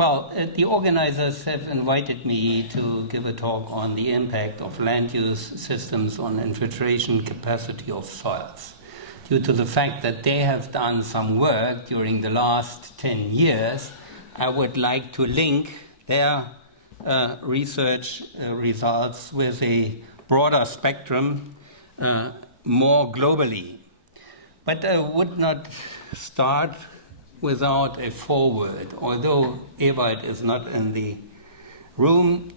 Well, the organizers have invited me to give a talk on the impact of land use systems on infiltration capacity of soils, due to the fact that they have done some work during the last 10 years. I would like to link their research results with a broader spectrum more globally. But I would not start without a foreword. Although Ewald is not in the room,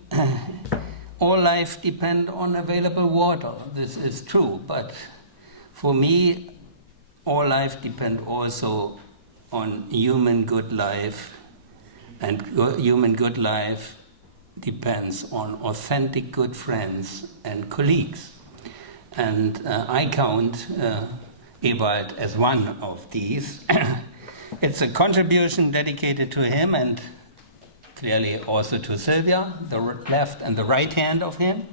all life depends on available water. This is true, but for me, all life depends also on human good life, and human good life depends on authentic good friends and colleagues. And I count Ewald as one of these. It's a contribution dedicated to him and clearly also to Sylvia, the left and the right hand of him.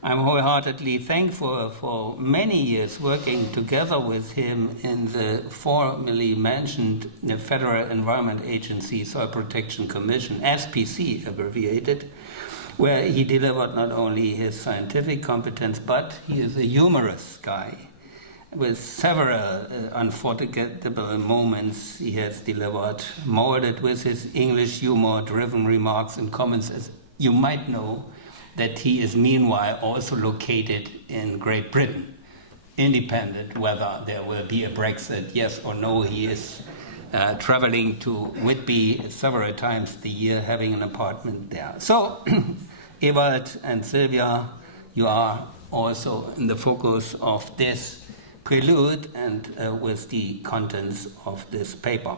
I'm wholeheartedly thankful for many years working together with him in the formerly mentioned Federal Environment Agency Soil Protection Commission, SPC abbreviated, where he delivered not only his scientific competence, but he is a humorous guy. With several unforgettable moments he has delivered, molded with his English humor-driven remarks and comments. As you might know, that he is meanwhile also located in Great Britain, independent whether there will be a Brexit, yes or no. He is traveling to Whitby several times a year, having an apartment there. So, Ewald and Sylvia, you are also in the focus of this prelude and with the contents of this paper.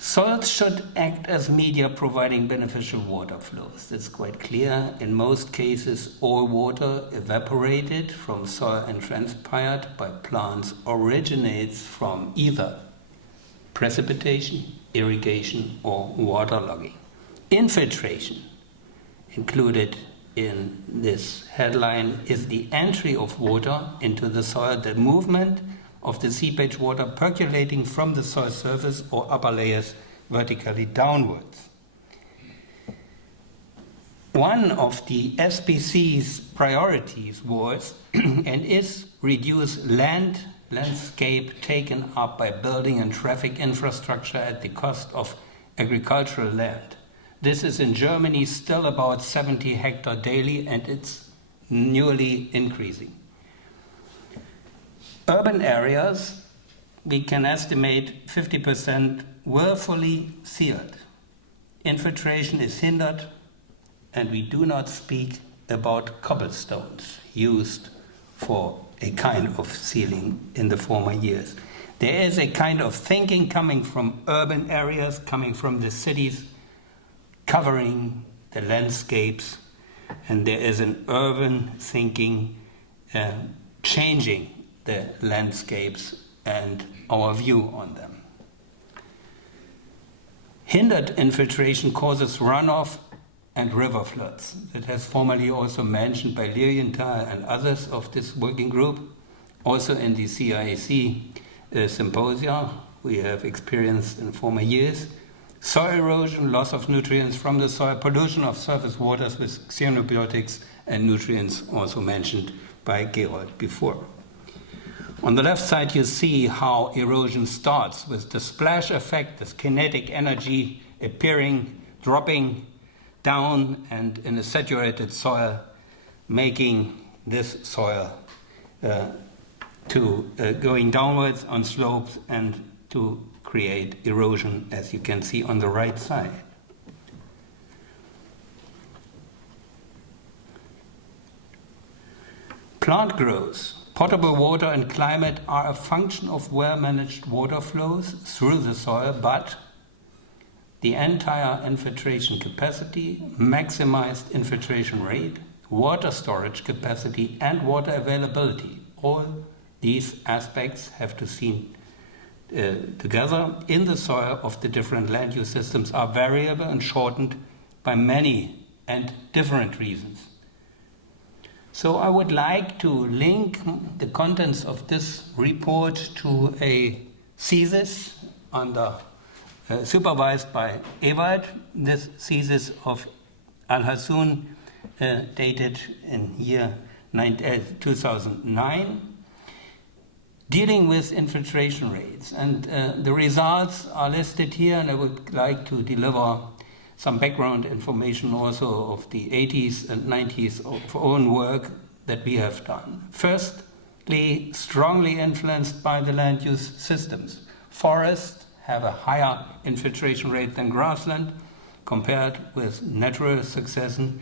Soils should act as media providing beneficial water flows. That's quite clear. In most cases, all water evaporated from soil and transpired by plants originates from either precipitation, irrigation, or waterlogging. Infiltration, included in this headline, is the entry of water into the soil, the movement of the seepage water percolating from the soil surface or upper layers vertically downwards. One of the SPC's priorities was and is reduce landscape taken up by building and traffic infrastructure at the cost of agricultural land. This is in Germany still about 70 hectares daily, and it's newly increasing. Urban areas, we can estimate 50% willfully sealed. Infiltration is hindered, and we do not speak about cobblestones used for a kind of sealing in the former years. There is a kind of thinking coming from urban areas, coming from the cities, covering the landscapes, and there is an urban thinking changing the landscapes and our view on them. Hindered infiltration causes runoff and river floods. That has formerly also mentioned by Lilienthal and others of this working group. Also in the CIEC Symposium we have experienced in former years. Soil erosion, loss of nutrients from the soil, pollution of surface waters with xenobiotics and nutrients also mentioned by Gerold before. On the left side you see how erosion starts with the splash effect, this kinetic energy appearing, dropping down and in a saturated soil, making this soil going downwards on slopes and to create erosion, as you can see on the right side. Plant growth, potable water and climate are a function of well-managed water flows through the soil, but the entire infiltration capacity, maximized infiltration rate, water storage capacity, and water availability, all these aspects have to seen together in the soil of the different land use systems are variable and shortened by many and different reasons. So I would like to link the contents of this report to a thesis under supervised by Ewald. This thesis of Al-Hassoun dated in year 2009, dealing with infiltration rates. And the results are listed here, and I would like to deliver some background information also of the 80s and 90s of own work that we have done. Firstly, strongly influenced by the land use systems. Forests have a higher infiltration rate than grassland, compared with natural succession,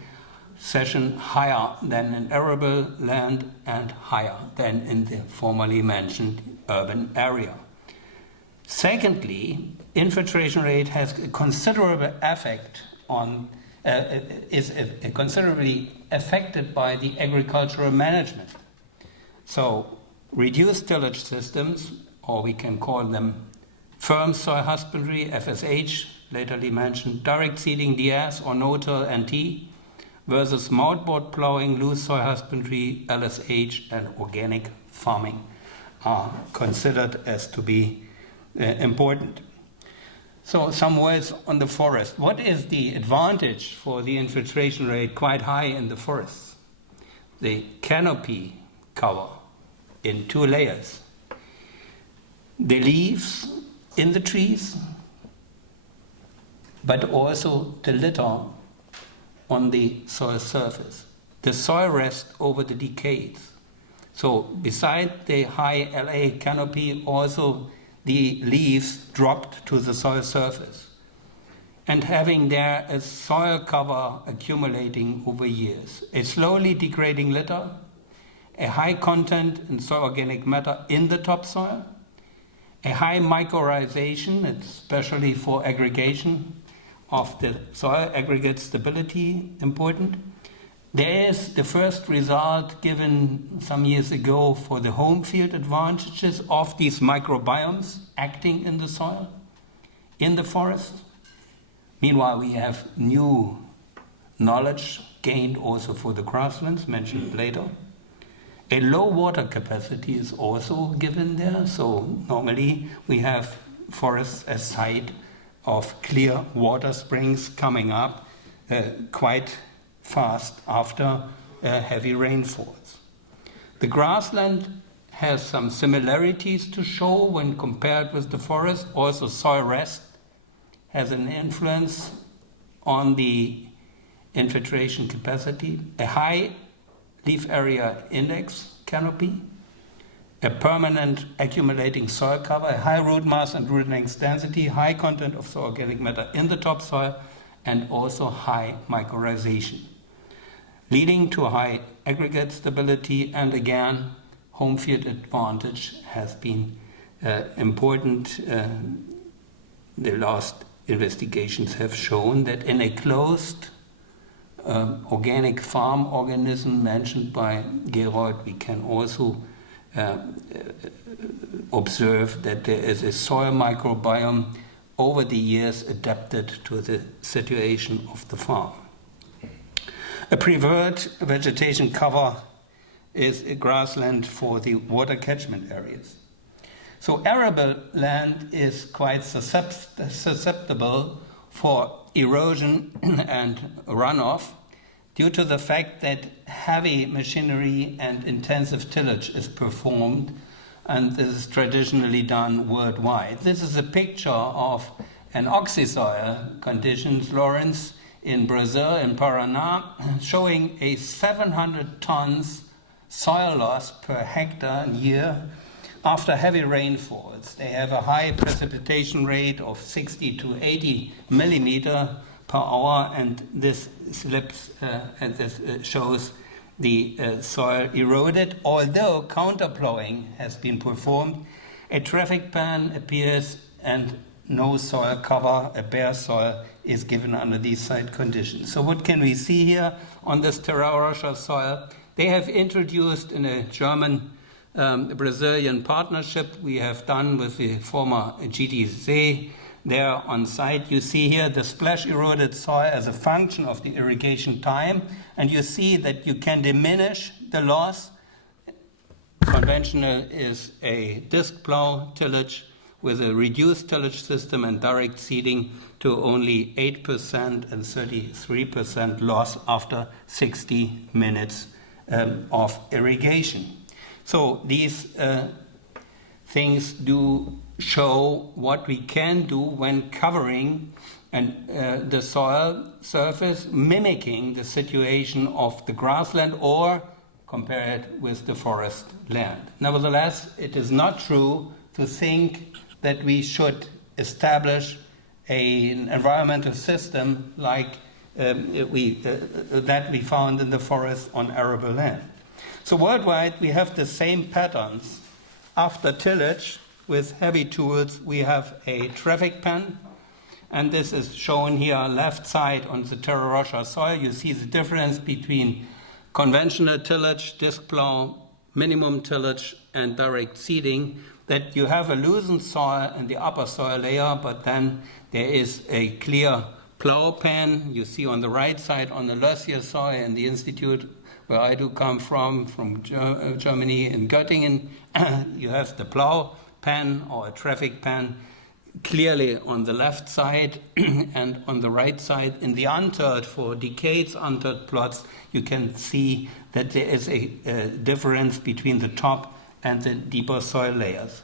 higher than in arable land and higher than in the formerly mentioned urban area. Secondly, infiltration rate has a considerable effect on, is considerably affected by the agricultural management. So reduced tillage systems, or we can call them firm soil husbandry, FSH, latterly mentioned, direct seeding, DS or no-till NT, versus mouthboard plowing, loose soil husbandry, LSH, and organic farming are considered as to be important. So some words on the forest. What is the advantage for the infiltration rate quite high in the forests? The canopy cover in 2 layers. The leaves in the trees, but also the litter on the soil surface. The soil rests over the decades. So beside the high LA canopy, also the leaves dropped to the soil surface, and having there a soil cover accumulating over years. A slowly degrading litter, a high content in soil organic matter in the topsoil, a high mycorrhization, especially for aggregation of the soil aggregate stability, important. There is the first result given some years ago for the home field advantages of these microbiomes acting in the soil, in the forest. Meanwhile, we have new knowledge gained also for the grasslands, mentioned later. A low water capacity is also given there, so normally we have forests as site of clear water springs coming up quite fast after heavy rainfalls. The grassland has some similarities to show when compared with the forest. Also, soil rest has an influence on the infiltration capacity. A high leaf area index canopy, a permanent accumulating soil cover, a high root mass and root length density, high content of soil organic matter in the topsoil, and also high mycorrhization, leading to high aggregate stability. And again, home field advantage has been important. The last investigations have shown that in a closed organic farm organism mentioned by Gerold, we can also observe that there is a soil microbiome over the years adapted to the situation of the farm. A preferred vegetation cover is a grassland for the water catchment areas. So arable land is quite susceptible for erosion and runoff due to the fact that heavy machinery and intensive tillage is performed, and this is traditionally done worldwide. This is a picture of an oxysoil conditions, Lawrence, in Brazil, in Paraná, showing a 700 tons soil loss per hectare a year after heavy rainfalls. They have a high precipitation rate of 60 to 80 millimeter per hour, and this slips and this shows the soil eroded. Although counterplowing has been performed, a traffic ban appears and no soil cover, a bare soil, is given under these site conditions. So what can we see here on this terra rocha soil? They have introduced in a German-Brazilian partnership we have done with the former GTC there on site. You see here the splash eroded soil as a function of the irrigation time, and you see that you can diminish the loss. Conventional is a disc plow tillage with a reduced tillage system and direct seeding to only 8% and 33% loss after 60 minutes of irrigation. So these things do show what we can do when covering the soil surface, mimicking the situation of the grassland or compare it with the forest land. Nevertheless, it is not true to think that we should establish an environmental system like that we found in the forest on arable land. So worldwide, we have the same patterns. After tillage, with heavy tools, we have a traffic pen, and this is shown here left side on the terra rossa soil. You see the difference between conventional tillage, disc plow, minimum tillage, and direct seeding, that you have a loosened soil in the upper soil layer, but then there is a clear plow pen. You see on the right side on the loessier soil in the institute where I do come from Germany, in Göttingen, you have the plow pen or a traffic pen clearly on the left side, and on the right side in the untilled, for decades untilled plots, you can see that there is a difference between the top and the deeper soil layers.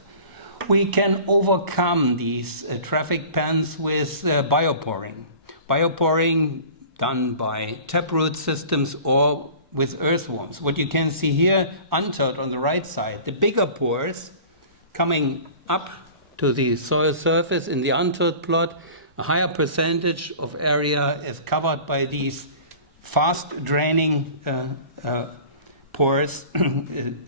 We can overcome these traffic pens with bioporing. Bioporing done by taproot systems or with earthworms. What you can see here, untilled on the right side, the bigger pores coming up to the soil surface in the untilled plot, a higher percentage of area is covered by these fast draining pores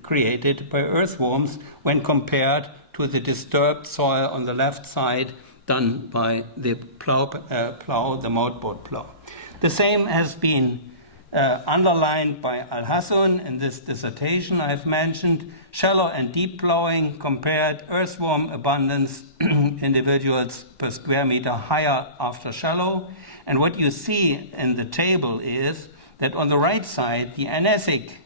created by earthworms when compared to the disturbed soil on the left side done by the the motorboat plow. The same has been underlined by Al-Hassan in this dissertation I've mentioned. Shallow and deep plowing compared earthworm abundance individuals per square meter higher after shallow. And what you see in the table is that on the right side, the anessic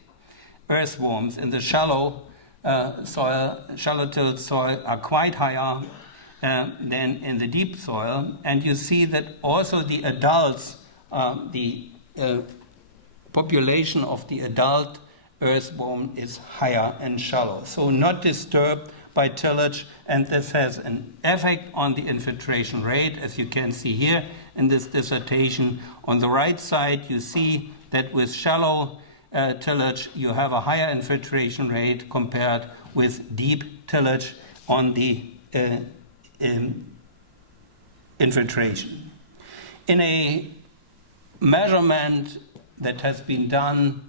earthworms in the shallow tilled soil are quite higher than in the deep soil. And you see that also the adults, the population of the adult earthworm is higher and shallow, so not disturbed by tillage, and this has an effect on the infiltration rate, as you can see here in this dissertation. On the right side, you see that with shallow tillage, you have a higher infiltration rate compared with deep tillage on the infiltration. In a measurement that has been done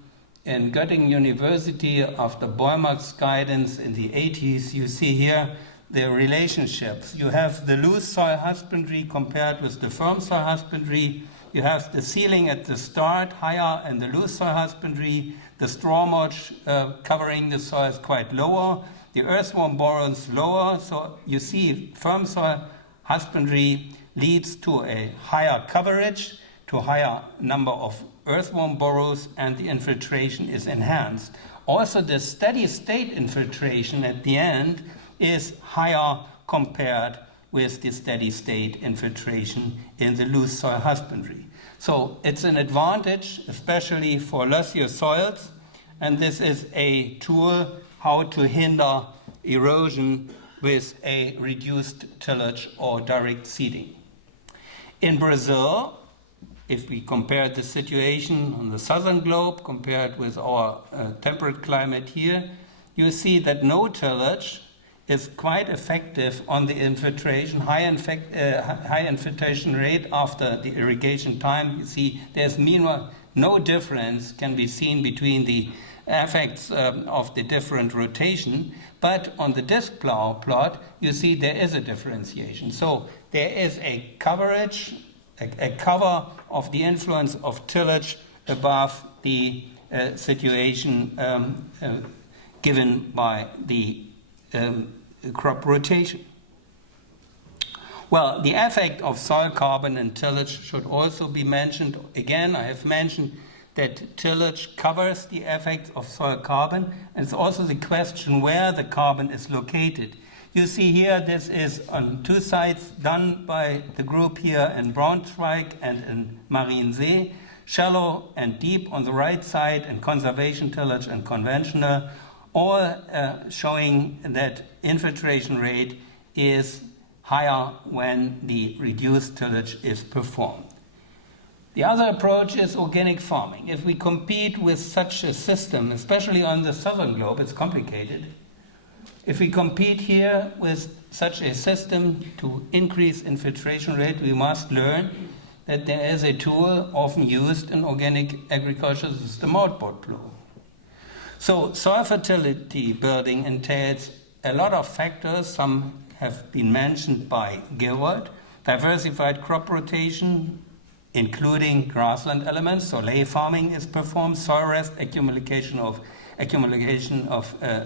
in Göttingen University after Bäumer's guidance in the 80s, you see here the relationships. You have the loose soil husbandry compared with the firm soil husbandry. You have the ceiling at the start higher in the loose soil husbandry. The straw mulch covering the soil is quite lower. The earthworm borrows lower. So you see firm soil husbandry leads to a higher coverage, to a higher number of earthworm burrows, and the infiltration is enhanced. Also, the steady state infiltration at the end is higher compared with the steady state infiltration in the loose soil husbandry. So it's an advantage, especially for loessier soils, and this is a tool how to hinder erosion with a reduced tillage or direct seeding. In Brazil, if we compare the situation on the southern globe compared with our temperate climate here, you see that no tillage is quite effective on the infiltration, high infiltration rate after the irrigation time. You see there's meanwhile no difference can be seen between the effects of the different rotation, but on the disc plow plot, you see there is a differentiation. So there is a coverage, a cover of the influence of tillage above the situation given by the crop rotation. Well, the effect of soil carbon and tillage should also be mentioned. Again, I have mentioned that tillage covers the effects of soil carbon, and it's also the question where the carbon is located. You see here, this is on 2 sites done by the group here in Braunschweig and in Mariensee, shallow and deep on the right side, and conservation tillage and conventional, all showing that infiltration rate is higher when the reduced tillage is performed. The other approach is organic farming. If we compete with such a system, especially on the southern globe, it's complicated. If we compete here with such a system to increase infiltration rate, we must learn that there is a tool often used in organic agriculture, this is the moldboard plow. So soil fertility building entails a lot of factors. Some have been mentioned by Gilroyd. Diversified crop rotation, including grassland elements, so ley farming is performed, soil rest, accumulation of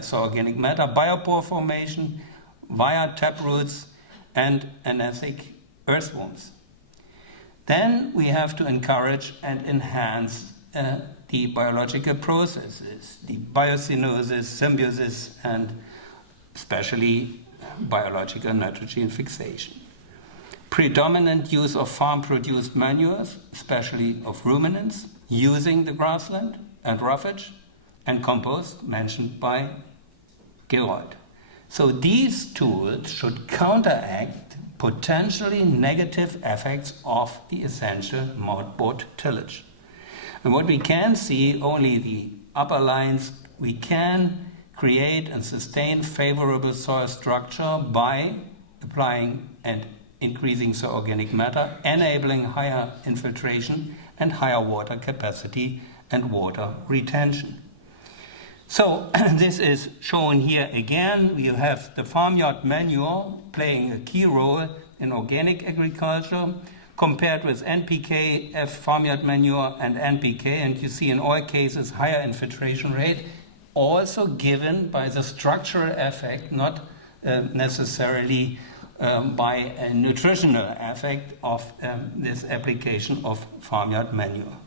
soil organic matter, biopore formation via taproots and anathic earthworms. Then we have to encourage and enhance the biological processes, the biocenosis, symbiosis, and especially biological nitrogen fixation. Predominant use of farm-produced manures, especially of ruminants, using the grassland and roughage, and compost, mentioned by Gilroyd. So these tools should counteract potentially negative effects of the essential moldboard tillage. And what we can see, only the upper lines, we can create and sustain favorable soil structure by applying and increasing soil organic matter, enabling higher infiltration and higher water capacity and water retention. So this is shown here again. We have the farmyard manure playing a key role in organic agriculture compared with NPK, farmyard manure, and NPK. And you see in all cases higher infiltration rate, also given by the structural effect, not necessarily by a nutritional effect of this application of farmyard manure.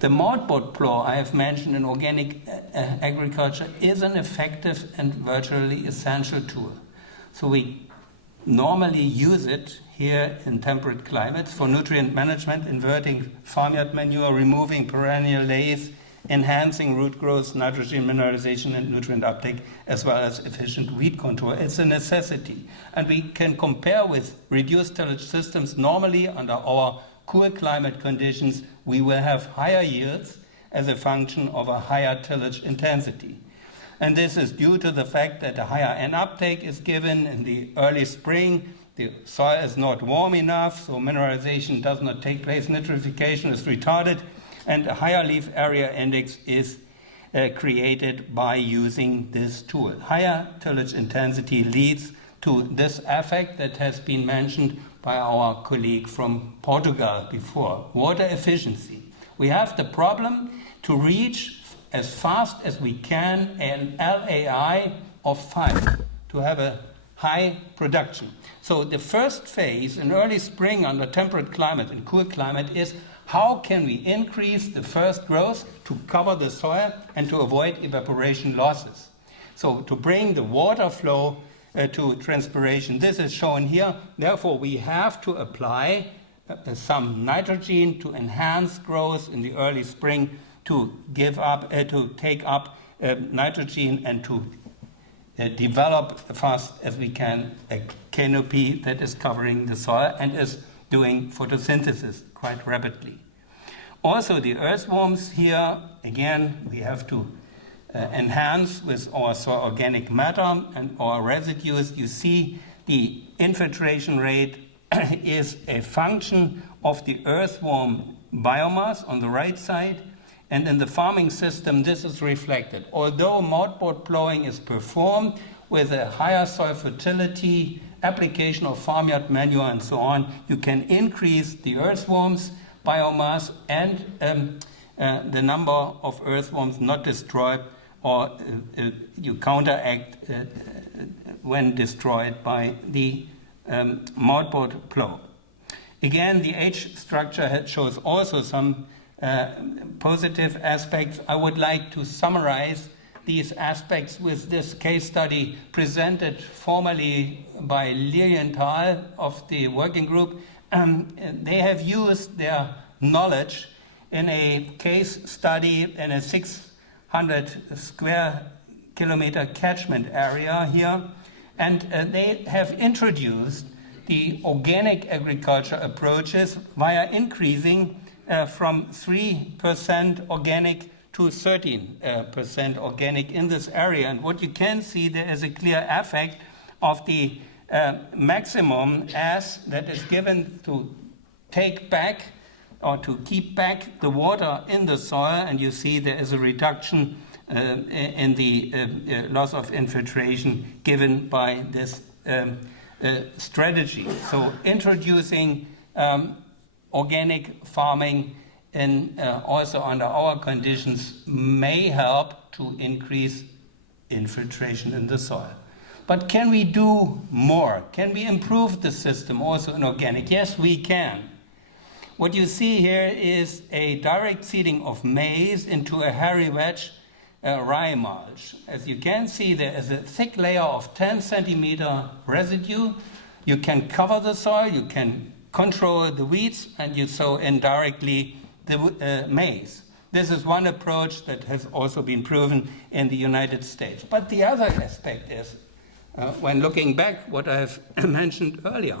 The moldboard plow I have mentioned in organic agriculture is an effective and virtually essential tool. So we normally use it here in temperate climates for nutrient management, inverting farmyard manure, removing perennial leys, enhancing root growth, nitrogen mineralization, and nutrient uptake, as well as efficient weed control. It's a necessity. And we can compare with reduced tillage systems. Normally, under our cool climate conditions, we will have higher yields as a function of a higher tillage intensity. And this is due to the fact that a higher N uptake is given in the early spring. The soil is not warm enough, so mineralization does not take place, nitrification is retarded, and a higher leaf area index is created by using this tool. Higher tillage intensity leads to this effect that has been mentioned by our colleague from Portugal before, water efficiency. We have the problem to reach as fast as we can an LAI of 5 to have a high production. So the first phase in early spring under temperate climate and cool climate is how can we increase the first growth to cover the soil and to avoid evaporation losses. So to bring the water flow to transpiration. This is shown here. Therefore, we have to apply some nitrogen to enhance growth in the early spring, to take up nitrogen and to develop fast as we can a canopy that is covering the soil and is doing photosynthesis quite rapidly. Also, the earthworms here, again, we have to enhance with our soil organic matter and our residues. You see the infiltration rate is a function of the earthworm biomass on the right side, and in the farming system this is reflected. Although moldboard plowing is performed with a higher soil fertility, application of farmyard manure and so on, you can increase the earthworms biomass and the number of earthworms not destroyed, or you counteract when destroyed by the moldboard plow. Again, the H structure shows also some positive aspects. I would like to summarize these aspects with this case study presented formally by Lilienthal of the working group. They have used their knowledge in a case study in a 600 square kilometer catchment area here, and they have introduced the organic agriculture approaches via increasing from 3% organic to 13% organic in this area. And what you can see, there is a clear effect of the maximum as that is given to take back or to keep back the water in the soil, and you see there is a reduction in the loss of infiltration given by this strategy. So introducing organic farming in also under our conditions may help to increase infiltration in the soil. But can we do more? Can we improve the system also in organic? Yes, we can. What you see here is a direct seeding of maize into a hairy wedge rye mulch. As you can see, there is a thick layer of 10 centimeter residue. You can cover the soil, you can control the weeds, and you sow indirectly the maize. This is one approach that has also been proven in the United States. But the other aspect is, when looking back what I've mentioned earlier,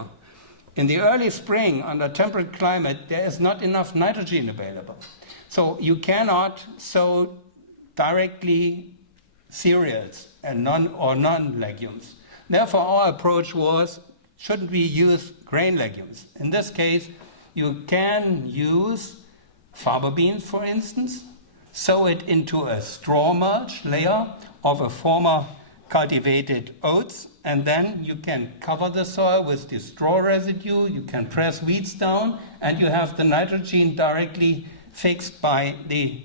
in the early spring, under temperate climate, there is not enough nitrogen available. So you cannot sow directly cereals and non-legumes. Therefore, our approach was, shouldn't we use grain legumes? In this case, you can use faba beans, for instance, sow it into a straw mulch layer of a former cultivated oats, and then you can cover the soil with the straw residue, you can press weeds down, and you have the nitrogen directly fixed by the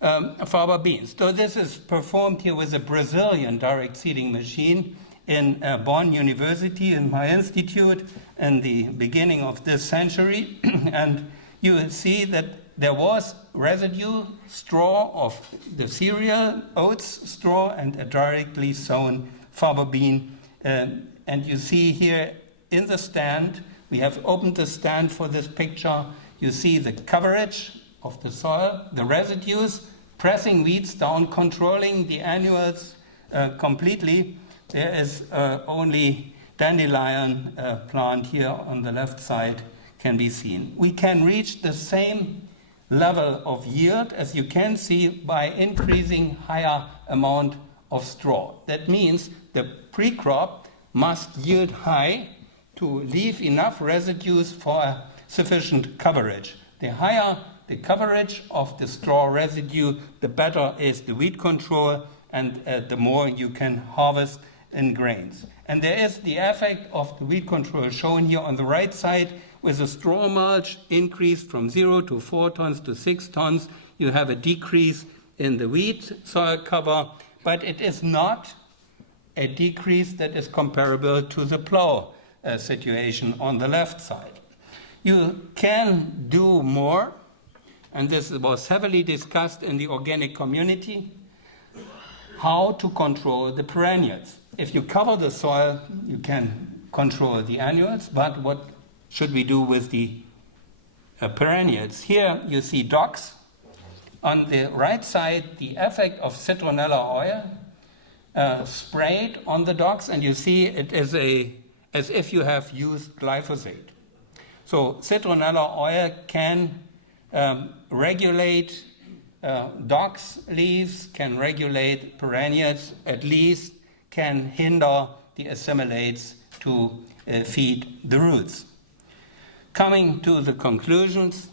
faba beans. So this is performed here with a Brazilian direct seeding machine in Bonn University, in my institute, in the beginning of this century. And you will see that there was residue straw of the cereal, oats straw, and a directly sown faba bean. And you see here in the stand, we have opened the stand for this picture. You see the coverage of the soil, the residues, pressing weeds down, controlling the annuals completely. There is only dandelion plant here on the left side can be seen. We can reach the same level of yield, as you can see, by increasing higher amount of straw. That means the pre-crop must yield high to leave enough residues for sufficient coverage. The higher the coverage of the straw residue, the better is the weed control, and the more you can harvest in grains. And there is the effect of the weed control shown here on the right side. With the straw mulch increased from 0 to 4 tons to 6 tons, you have a decrease in the wheat soil cover, but it is not a decrease that is comparable to the plow situation on the left side. You can do more, and this was heavily discussed in the organic community, how to control the perennials. If you cover the soil, you can control the annuals, but what should we do with the perennials? Here you see docks. On the right side, the effect of citronella oil sprayed on the docks, and you see it is as if you have used glyphosate. So citronella oil can regulate docks leaves, can regulate perennials, at least can hinder the assimilates to feed the roots. Coming to the conclusions,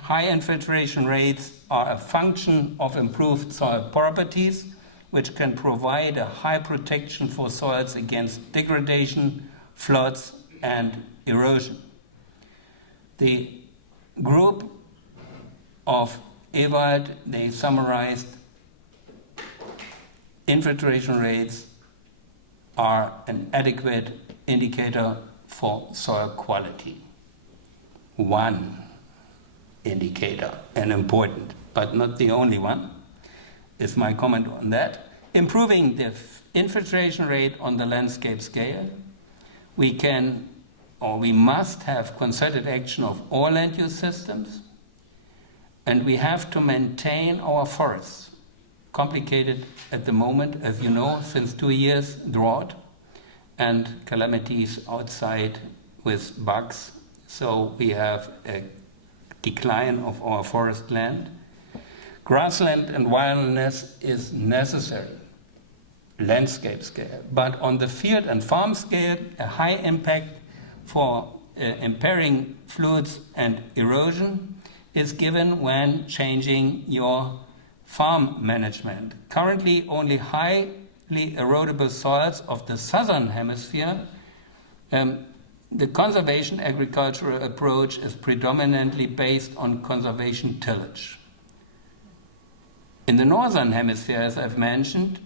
high infiltration rates are a function of improved soil properties, which can provide a high protection for soils against degradation, floods, and erosion. The group of Ewald, they summarized infiltration rates are an adequate indicator for soil quality. One indicator, and important, but not the only one, is my comment on that. improving the infiltration rate on the landscape scale. We can, or we must have concerted action of all land use systems, and we have to maintain our forests. Complicated at the moment, as you know, since 2 years, drought and calamities outside with bugs. So we have a decline of our forest land. Grassland and wilderness is necessary, landscape scale. But on the field and farm scale, a high impact for impairing fluids and erosion is given when changing your farm management. Currently, only highly erodible soils of the southern hemisphere, the conservation agricultural approach is predominantly based on conservation tillage. In the northern hemisphere, as I've mentioned,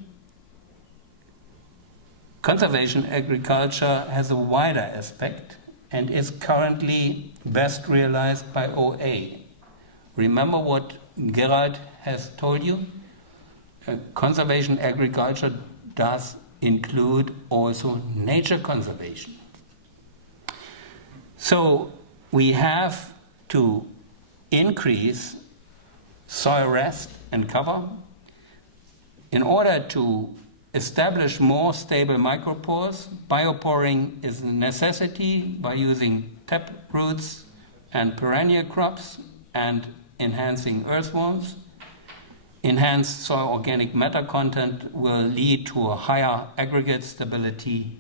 conservation agriculture has a wider aspect and is currently best realized by OA. Remember what Gerald has told you? Conservation agriculture does include also nature conservation. So we have to increase soil rest and cover in order to establish more stable micropores. Bioporing is a necessity by using tap roots and perennial crops and enhancing earthworms. Enhanced soil organic matter content will lead to a higher aggregate stability,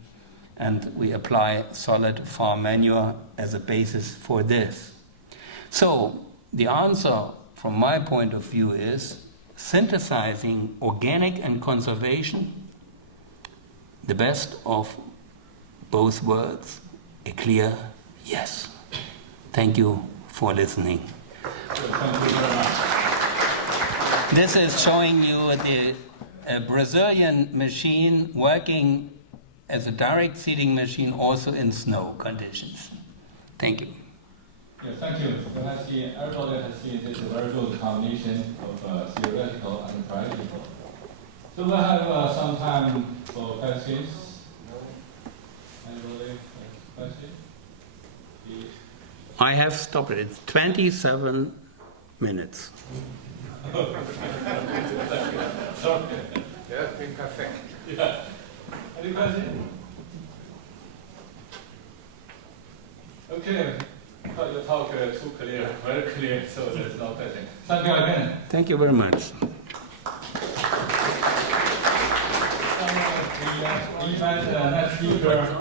and we apply solid farm manure as a basis for this. So the answer from my point of view is synthesizing organic and conservation, the best of both worlds, a clear yes. Thank you for listening. Thank you very much. This is showing you the Brazilian machine working as a direct seeding machine also in snow conditions. Thank you. Yes, thank you. So I see everybody has seen this very good combination of theoretical and practical. So we'll have some time for questions. Anybody have questions? Please. I have stopped it. It's 27 minutes. Sorry. Yeah, it's been perfect. Yeah. Any questions? Okay. Thought your talk too clear, very clear, so there's no question. Thank you again. Thank you very much. We invite the next speaker.